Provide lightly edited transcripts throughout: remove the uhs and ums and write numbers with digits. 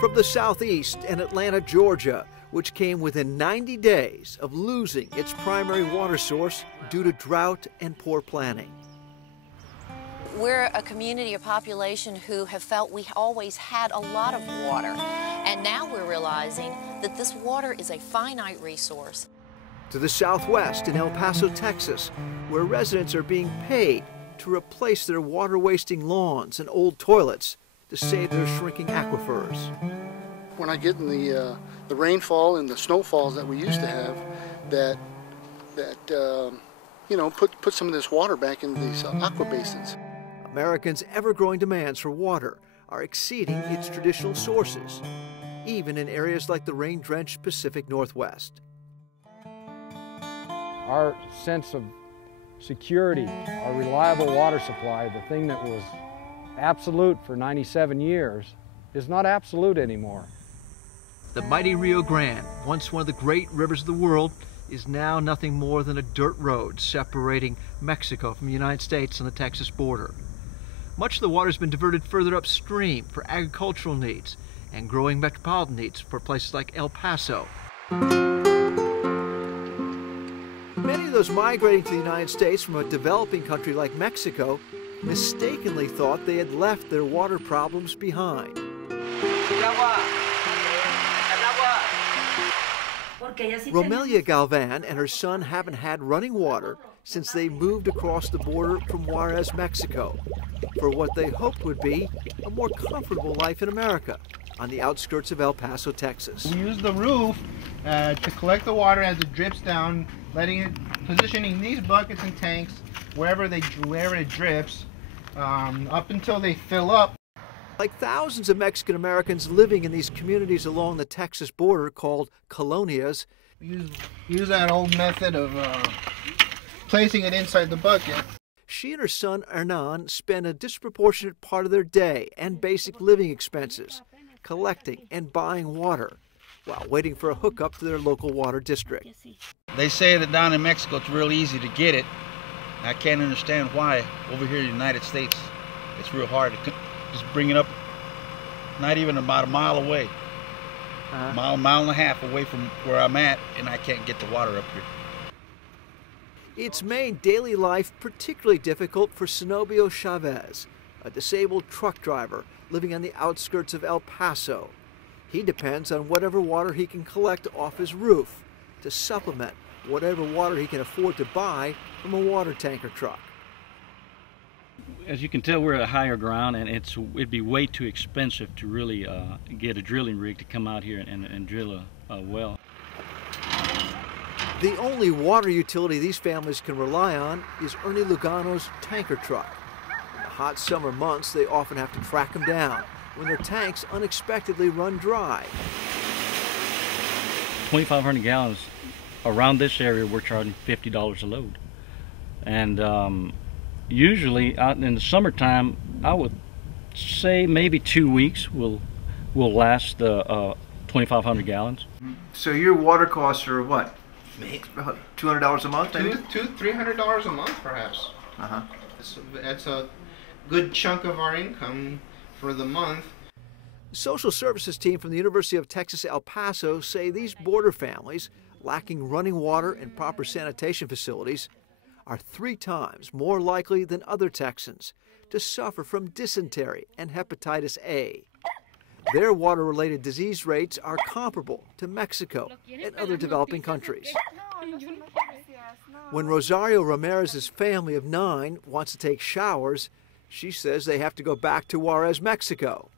From the southeast and Atlanta, Georgia, which came within 90 days of losing its primary water source due to drought and poor planning. We're a community, a population who have felt we always had a lot of water. And now we're realizing that this water is a finite resource. To the southwest in El Paso, Texas, where residents are being paid to replace their water-wasting lawns and old toilets to save their shrinking aquifers. When I get in the rainfall and the snowfalls that we used to have, that you know, put some of this water back in these aqua basins. Americans' ever-growing demands for water are exceeding its traditional sources, even in areas like the rain-drenched Pacific Northwest. Our sense of security, our reliable water supply, the thing that was absolute for 97 years, is not absolute anymore. The mighty Rio Grande, once one of the great rivers of the world, is now nothing more than a dirt road separating Mexico from the United States on the Texas border. Much of the water has been diverted further upstream for agricultural needs and growing metropolitan needs for places like El Paso. Many of those migrating to the United States from a developing country like Mexico mistakenly thought they had left their water problems behind. Romelia Galvan and her son haven't had running water since they moved across the border from Juarez, Mexico, for what they hoped would be a more comfortable life in America on the outskirts of El Paso, Texas. We use the roof to collect the water as it drips down, positioning these buckets and tanks wherever it drips, up until they fill up. Like thousands of Mexican Americans living in these communities along the Texas border called colonias, use that old method of placing it inside the bucket. She and her son Hernan spend a disproportionate part of their day and basic living expenses collecting and buying water while waiting for a hookup to their local water district. They say that down in Mexico it's real easy to get it. I can't understand why over here in the United States it's real hard to just bring it up, not even about a mile away, mile and a half away from where I'm at, and I can't get the water up here. It's made daily life particularly difficult for Zenobio Chavez, a disabled truck driver living on the outskirts of El Paso. He depends on whatever water he can collect off his roof to supplement whatever water he can afford to buy from a water tanker truck. As you can tell, we're at higher ground, and it'd be way too expensive to really get a drilling rig to come out here and drill a well. The only water utility these families can rely on is Ernie Lugano's tanker truck. In the hot summer months, they often have to track him down when their tanks unexpectedly run dry. 2,500 gallons around this area, we're charging $50 a load. And usually out in the summertime, I would say maybe 2 weeks will last the 2,500 gallons. So your water costs are what? $200 a month, maybe? $300 a month, perhaps. That's a good chunk of our income for the month. Social services team from the University of Texas El Paso say these border families, lacking running water and proper sanitation facilities, are 3 times more likely than other Texans to suffer from dysentery and hepatitis A. Their water-related disease rates are comparable to Mexico and other developing countries. When Rosario Ramirez's family of 9 wants to take showers, she says they have to go back to Juarez, Mexico.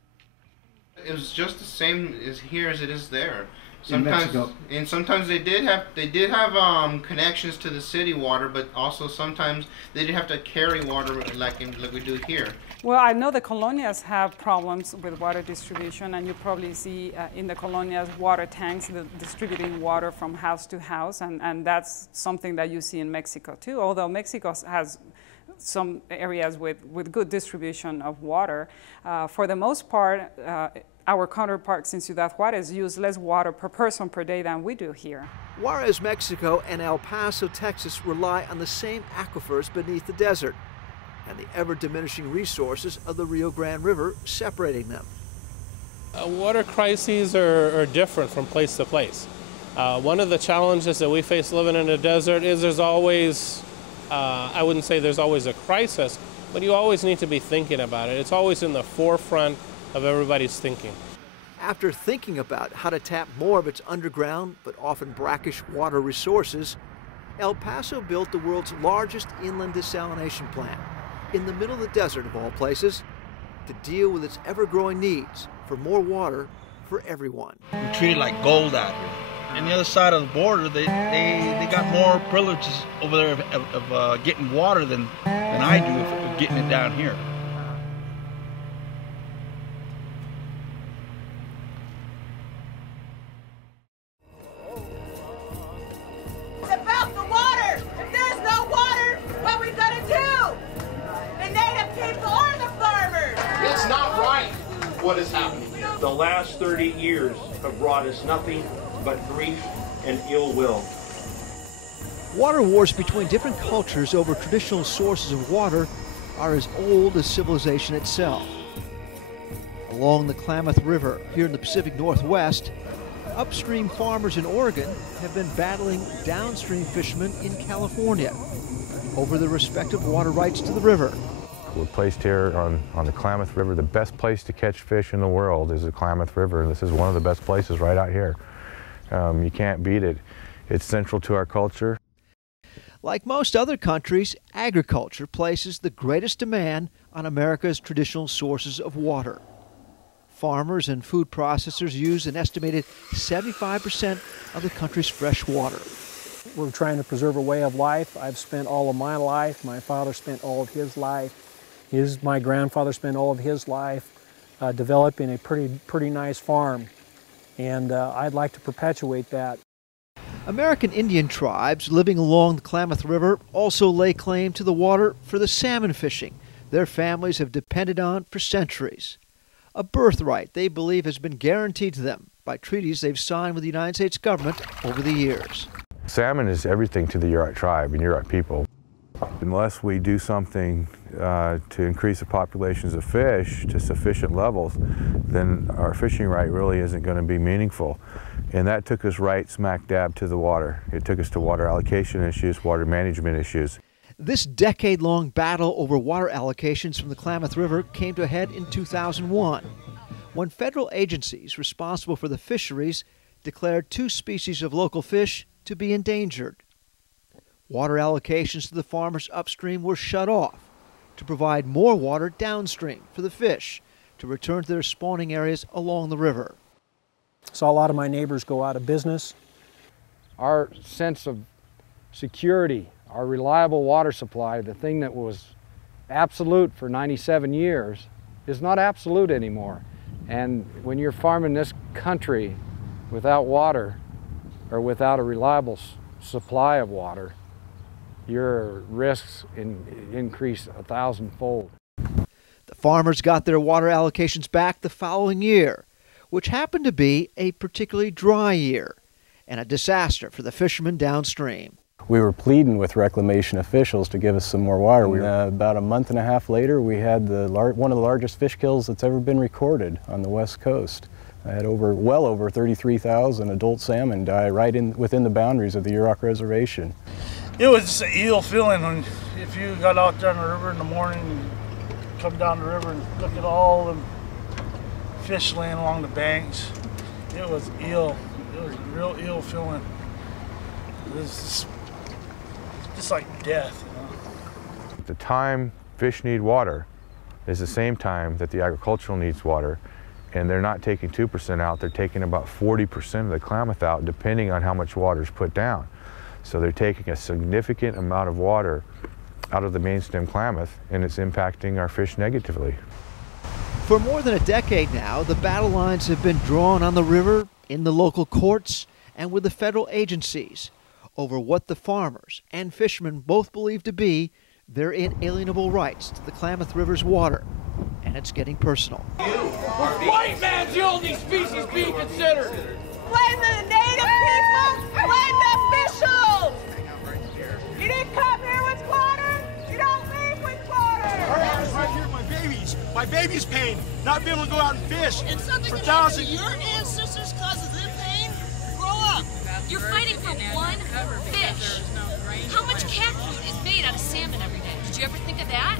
It was just the same as here as it is there. Sometimes they did have connections to the city water, but also sometimes they did have to carry water like we do here. Well, I know the colonias have problems with water distribution, and you probably see in the colonias water tanks distributing water from house to house, and that's something that you see in Mexico too, although Mexico has some areas with good distribution of water. For the most part, our counterparts in Ciudad Juarez use less water per person per day than we do here. Juarez, Mexico and El Paso, Texas rely on the same aquifers beneath the desert and the ever-diminishing resources of the Rio Grande River separating them. Water crises are different from place to place. One of the challenges that we face living in the desert is there's always, I wouldn't say there's always a crisis, but you always need to be thinking about it. It's always in the forefront of everybody's thinking. After thinking about how to tap more of its underground but often brackish water resources, El Paso built the world's largest inland desalination plant in the middle of the desert of all places to deal with its ever-growing needs for more water for everyone. We treat it like gold out here. On the other side of the border, they got more privileges over there of getting water than I do of getting it down here. It's about the water. If there's no water, what are we gonna do? The native people or the farmers? It's not right what is happening. The last 30 years have brought us nothing but grief and ill will. Water wars between different cultures over traditional sources of water are as old as civilization itself. Along the Klamath River here in the Pacific Northwest, upstream farmers in Oregon have been battling downstream fishermen in California over the respective water rights to the river. We're placed here on the Klamath River. The best place to catch fish in the world is the Klamath River, and this is one of the best places right out here. You can't beat it. It's central to our culture. Like most other countries, agriculture places the greatest demand on America's traditional sources of water. Farmers and food processors use an estimated 75% of the country's fresh water. We're trying to preserve a way of life. I've spent all of my life. My father spent all of his life. My grandfather spent all of his life developing a pretty nice farm. And I'd like to perpetuate that. American Indian tribes living along the Klamath River also lay claim to the water for the salmon fishing their families have depended on for centuries. A birthright they believe has been guaranteed to them by treaties they've signed with the United States government over the years. Salmon is everything to the Yurok tribe and Yurok people. Unless we do something to increase the populations of fish to sufficient levels, then our fishing right really isn't going to be meaningful. And that took us right smack dab to the water. It took us to water allocation issues, water management issues. This decade-long battle over water allocations from the Klamath River came to a head in 2001, when federal agencies responsible for the fisheries declared 2 species of local fish to be endangered. Water allocations to the farmers upstream were shut off to provide more water downstream for the fish to return to their spawning areas along the river. Saw a lot of my neighbors go out of business. Our sense of security, our reliable water supply, the thing that was absolute for 97 years, is not absolute anymore. And when you're farming this country without water or without a reliable supply of water, your risks increase 1,000-fold. The farmers got their water allocations back the following year, which happened to be a particularly dry year and a disaster for the fishermen downstream. We were pleading with reclamation officials to give us some more water. About a month and a half later, we had one of the largest fish kills that's ever been recorded on the West Coast. I had well over 33,000 adult salmon die right within the boundaries of the Yurok Reservation. It was just an ill feeling when if you got out there on the river in the morning and come down the river and look at all the fish laying along the banks. It was ill. It was a real ill feeling. It was just like death, you know? The time fish need water is the same time that the agricultural needs water, and they're not taking 2% out, they're taking about 40% of the Klamath out, depending on how much water is put down. So they're taking a significant amount of water out of the mainstem Klamath, and it's impacting our fish negatively. For more than a decade now, the battle lines have been drawn on the river, in the local courts, and with the federal agencies over what the farmers and fishermen both believe to be their inalienable rights to the Klamath River's water. And it's getting personal. White man's the only species being considered. Blame the native people, blame the officials. You didn't come here with water, you don't leave with water. Our house right here, my babies. My baby's pain, not being able to go out and fish And something for that happened to thousands. your ancestors causes them pain? Grow up. You're fighting for one fish. How much cat food is made out of salmon every day? Did you ever think of that?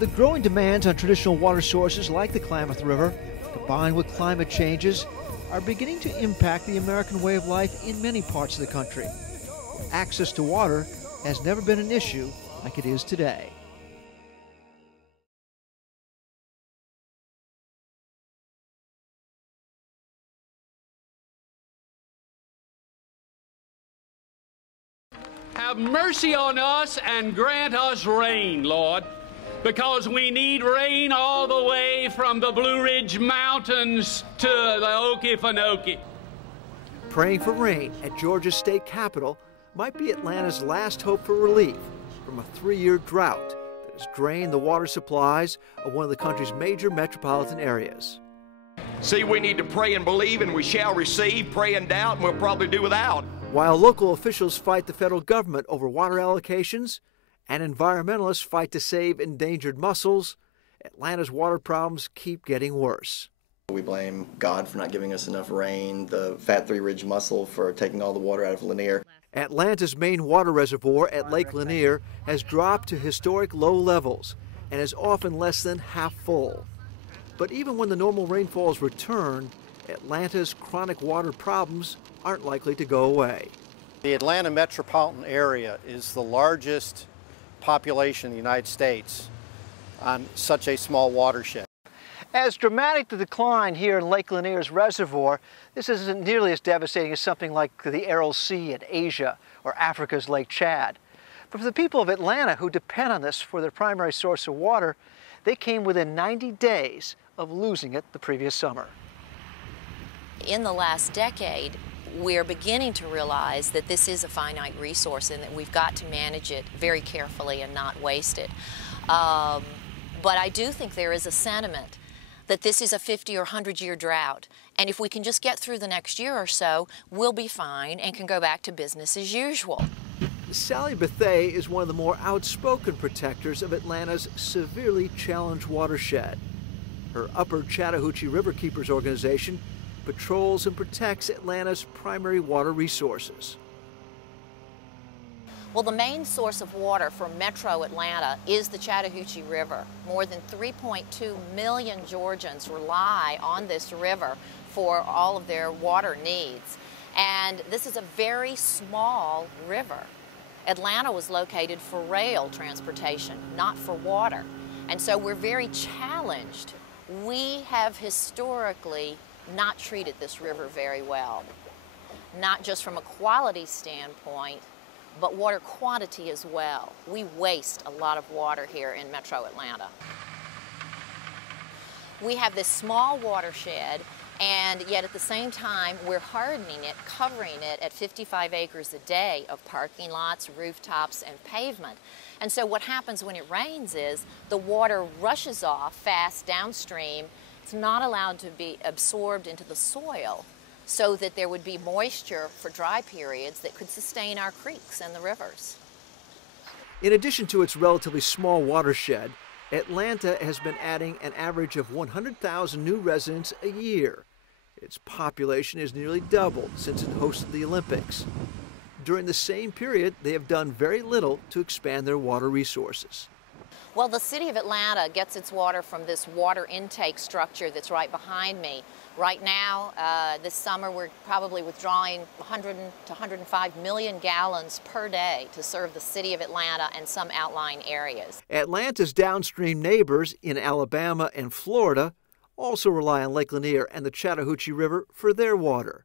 The growing demands on traditional water sources like the Klamath River, combined with climate changes, are beginning to impact the American way of life in many parts of the country. Access to water has never been an issue like it is today. Have mercy on us and grant us rain, Lord, because we need rain all the way from the Blue Ridge Mountains to the Okefenokee. Praying for rain at Georgia's state capitol might be Atlanta's last hope for relief from a 3-year drought that has drained the water supplies of one of the country's major metropolitan areas. See, we need to pray and believe, and we shall receive. Pray and doubt, and we'll probably do without. While local officials fight the federal government over water allocations and environmentalists fight to save endangered mussels, Atlanta's water problems keep getting worse. We blame God for not giving us enough rain, the Fat Three Ridge mussel for taking all the water out of Lanier. Atlanta's main water reservoir at Lake Lanier has dropped to historic low levels and is often less than half full. But even when the normal rainfalls return, Atlanta's chronic water problems aren't likely to go away. The Atlanta metropolitan area is the largest population in the United States on such a small watershed. As dramatic the decline here in Lake Lanier's reservoir, this isn't nearly as devastating as something like the Aral Sea in Asia or Africa's Lake Chad. But for the people of Atlanta who depend on this for their primary source of water, they came within 90 days of losing it the previous summer. In the last decade, we're beginning to realize that this is a finite resource and that we've got to manage it very carefully and not waste it. But I do think there is a sentiment that this is a 50 or 100-year drought, and if we can just get through the next year or so, we'll be fine and can go back to business as usual. Sally Bethay is one of the more outspoken protectors of Atlanta's severely challenged watershed. Her Upper Chattahoochee Riverkeepers organization patrols and protects Atlanta's primary water resources. Well, the main source of water for Metro Atlanta is the Chattahoochee River. More than 3.2 million Georgians rely on this river for all of their water needs. And this is a very small river. Atlanta was located for rail transportation, not for water. And so we're very challenged. We have historically not treated this river very well, not just from a quality standpoint, but water quantity as well. We waste a lot of water here in Metro Atlanta. We have this small watershed, and yet at the same time, we're hardening it, covering it at 55 acres a day of parking lots, rooftops, and pavement. And so what happens when it rains is the water rushes off fast downstream. It's not allowed to be absorbed into the soil so that there would be moisture for dry periods that could sustain our creeks and the rivers. In addition to its relatively small watershed, Atlanta has been adding an average of 100,000 new residents a year. Its population has nearly doubled since it hosted the Olympics. During the same period, they have done very little to expand their water resources. Well, the city of Atlanta gets its water from this water intake structure that's right behind me. Right now, this summer, we're probably withdrawing 100 to 105 million gallons per day to serve the city of Atlanta and some outlying areas. Atlanta's downstream neighbors in Alabama and Florida also rely on Lake Lanier and the Chattahoochee River for their water.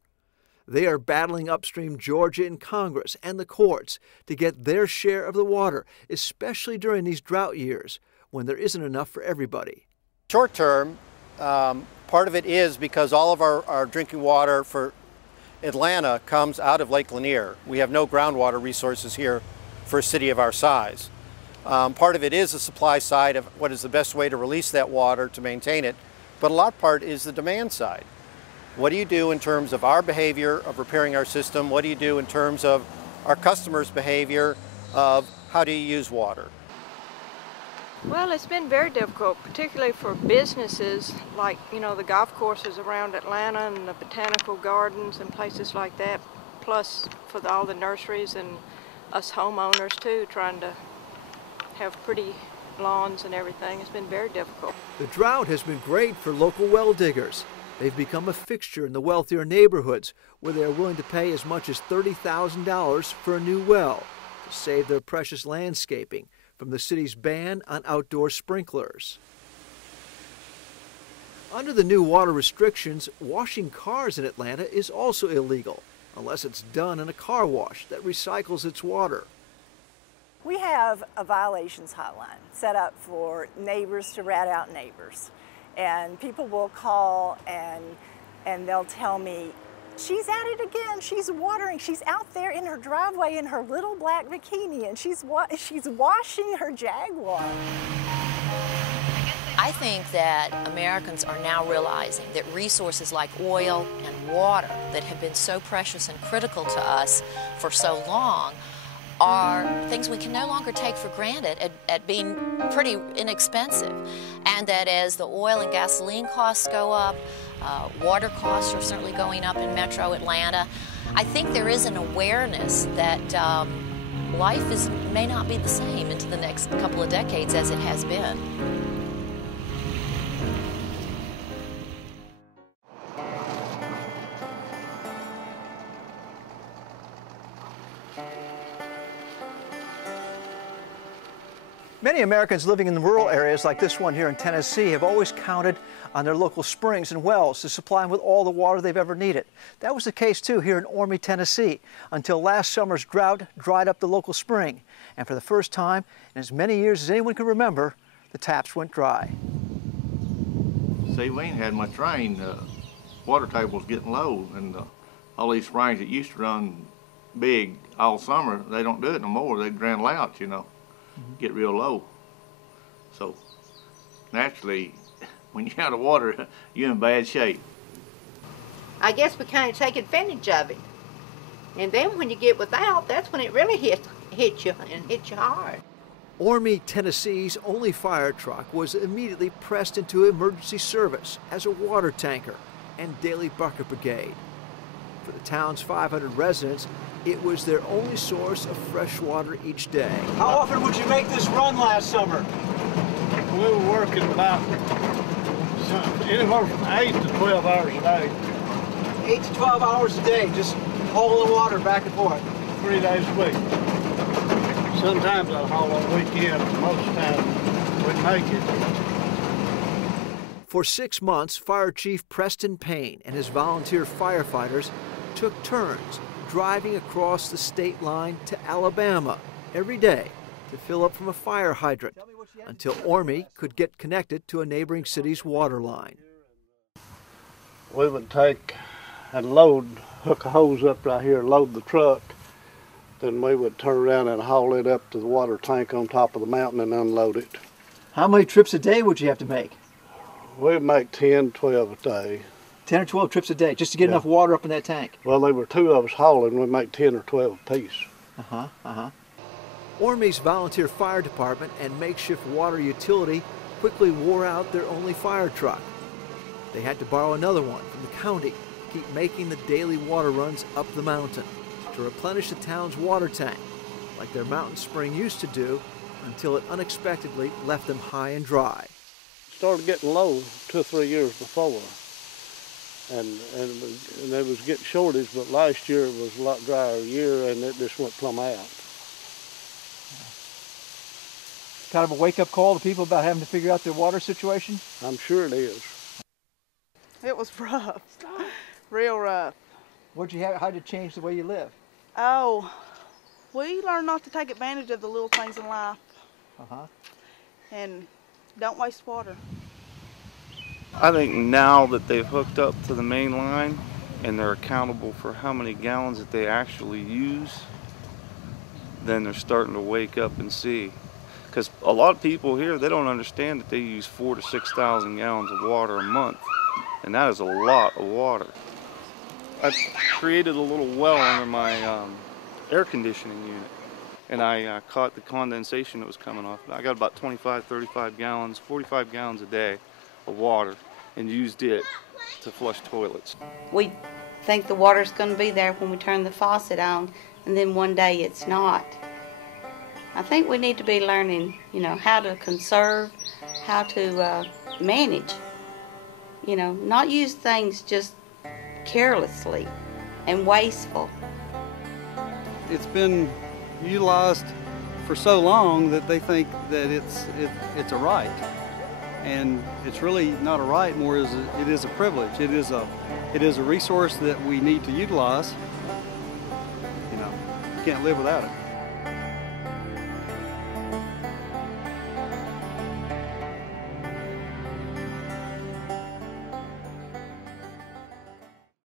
They are battling upstream Georgia in Congress and the courts to get their share of the water, especially during these drought years when there isn't enough for everybody. Short term, part of it is because all of our drinking water for Atlanta comes out of Lake Lanier. We have no groundwater resources here for a city of our size. Part of it is the supply side of what is the best way to release that water to maintain it, but a lot part is the demand side. What do you do in terms of our behavior of repairing our system? What do you do in terms of our customers' behavior of how do you use water? Well, it's been very difficult, particularly for businesses like, you know, the golf courses around Atlanta and the botanical gardens and places like that, plus for all the nurseries and us homeowners too, trying to have pretty lawns and everything. It's been very difficult. The drought has been great for local well diggers. They've become a fixture in the wealthier neighborhoods where they are willing to pay as much as $30,000 for a new well to save their precious landscaping from the city's ban on outdoor sprinklers. Under the new water restrictions, washing cars in Atlanta is also illegal unless it's done in a car wash that recycles its water. We have a violations hotline set up for neighbors to rat out neighbors. And people will call and they'll tell me, she's at it again, she's watering, she's out there in her driveway in her little black bikini and she's washing her Jaguar. I think that Americans are now realizing that resources like oil and water that have been so precious and critical to us for so long are things we can no longer take for granted at being pretty inexpensive. And that as the oil and gasoline costs go up, water costs are certainly going up in metro Atlanta, I think there is an awareness that life may not be the same into the next couple of decades as it has been. Many Americans living in rural areas like this one here in Tennessee have always counted on their local springs and wells to supply them with all the water they've ever needed. That was the case too here in Orme, Tennessee, until last summer's drought dried up the local spring. And for the first time in as many years as anyone can remember, the taps went dry. See, we ain't had much rain. The water table's getting low, and all these springs that used to run big all summer, they don't do it no more. They drain out, you know. Get real low. So naturally, when you're out of water, you're in bad shape. I guess we kind of take advantage of it. And then when you get without, that's when it really hits you and hits you hard. Orme, Tennessee's only fire truck was immediately pressed into emergency service as a water tanker and daily bucket brigade. For the town's 500 residents, it was their only source of fresh water each day. How often would you make this run last summer? We were working about anywhere from 8 to 12 hours a day. 8 to 12 hours a day, just hauling water back and forth. 3 days a week. Sometimes I'd haul on weekends, most of the time we'd make it. For 6 months, Fire Chief Preston Payne and his volunteer firefighters took turns driving across the state line to Alabama every day to fill up from a fire hydrant until Orme could get connected to a neighboring city's water line. We would take and load, hook a hose up right here, load the truck, then we would turn around and haul it up to the water tank on top of the mountain and unload it. How many trips a day would you have to make? We'd make 10, 12 a day. 10 or 12 trips a day just to get enough water up in that tank? Well, there were 2 of us hauling. We'd make 10 or 12 apiece. Orme's volunteer fire department and makeshift water utility quickly wore out their only fire truck. They had to borrow another one from the county to keep making the daily water runs up the mountain to replenish the town's water tank, like their mountain spring used to do, until it unexpectedly left them high and dry. It started getting low 2 or 3 years before. And there was getting shortage, but last year it was a lot drier year and it just went plumb out. Kind of a wake-up call to people about having to figure out their water situation? I'm sure it is. It was rough, real rough. How'd you change the way you live? Oh, we learned not to take advantage of the little things in life. And don't waste water. I think now that they've hooked up to the main line and they're accountable for how many gallons that they actually use, then they're starting to wake up and see. Because a lot of people here, they don't understand that they use 4,000 to 6,000 gallons of water a month, and that is a lot of water. I created a little well under my air conditioning unit. and I caught the condensation that was coming off. I got about 25, 35 gallons, 45 gallons a day of water and used it to flush toilets. We think the water's going to be there when we turn the faucet on, and then one day it's not. I think we need to be learning, you know, how to conserve, how to manage, you know, not use things just carelessly and wasteful. It's been utilized for so long that they think that it's a right, and it's really not a right. More is it is a privilege. It is a resource that we need to utilize. You know, you can't live without it.